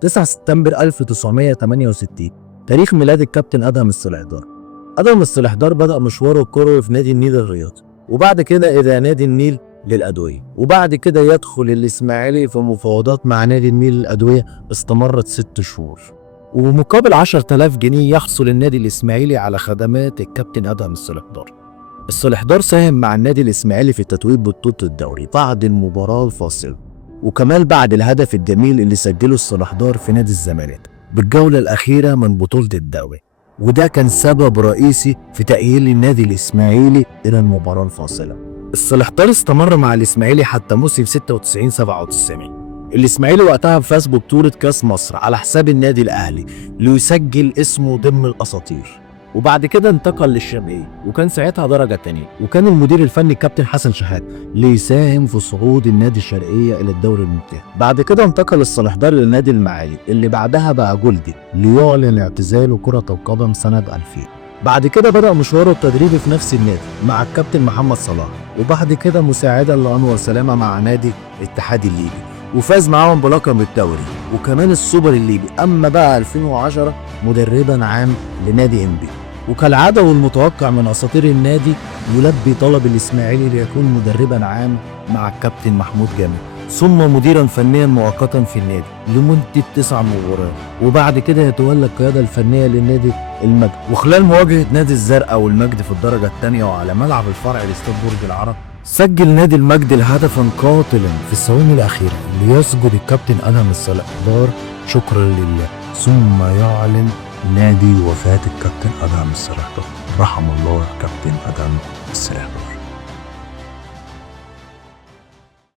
9 سبتمبر 1968 تاريخ ميلاد الكابتن أدهم السلحدار. أدهم السلحدار بدأ مشواره الكروي في نادي النيل الرياضي، وبعد كده إلى نادي النيل للأدوية، وبعد كده يدخل الإسماعيلي في مفاوضات مع نادي النيل للأدوية استمرت 6 شهور، ومقابل 10,000 جنيه يحصل النادي الإسماعيلي على خدمات الكابتن أدهم السلحدار. السلحدار ساهم مع النادي الإسماعيلي في تتويج بطولة الدوري بعد المباراة الفاصلة، وكمان بعد الهدف الجميل اللي سجله السلحدار في نادي الزمالك بالجولة الأخيرة من بطولة الدوري، وده كان سبب رئيسي في تأهيل النادي الإسماعيلي إلى المباراة الفاصلة. السلحدار استمر مع الإسماعيلي حتى موسم 96-97. الإسماعيلي وقتها فاز ببطولة كاس مصر على حساب النادي الأهلي ليسجل اسمه ضمن الأساطير، وبعد كده انتقل للشرقية وكان ساعتها درجة تانية، وكان المدير الفني الكابتن حسن شحات ليساهم في صعود النادي الشرقية إلى الدوري الممتاز. بعد كده انتقل السلحدار للنادي المعادي اللي بعدها بقى جولدي ليعلن اعتزاله كرة القدم سنة 2000. بعد كده بدأ مشواره التدريبي في نفس النادي مع الكابتن محمد صلاح، وبعد كده مساعدا لأنور سلامة مع نادي الاتحاد الليبي، وفاز معاهم بلقب الدوري وكمان السوبر الليبي. أما بقى 2010 مدربا عام لنادي إنبي، وكالعادة والمتوقع من أساطير النادي يلبي طلب الإسماعيلي ليكون مدربا عام مع الكابتن محمود جامع، ثم مديرا فنيا مؤقتا في النادي لمدة 9 مباريات، وبعد كده يتولى القيادة الفنية للنادي المجد. وخلال مواجهة نادي الزرقاء والمجد في الدرجة الثانية وعلى ملعب الفرع لاستاد برج العرب، سجل نادي المجد هدفا قاتلا في الثواني الأخيرة ليسجد الكابتن أدهم السلحدار شكرا لله، ثم يعلن نادي وفاة الكابتن أدهم السلحدار. رحم الله الكابتن أدهم السلحدار.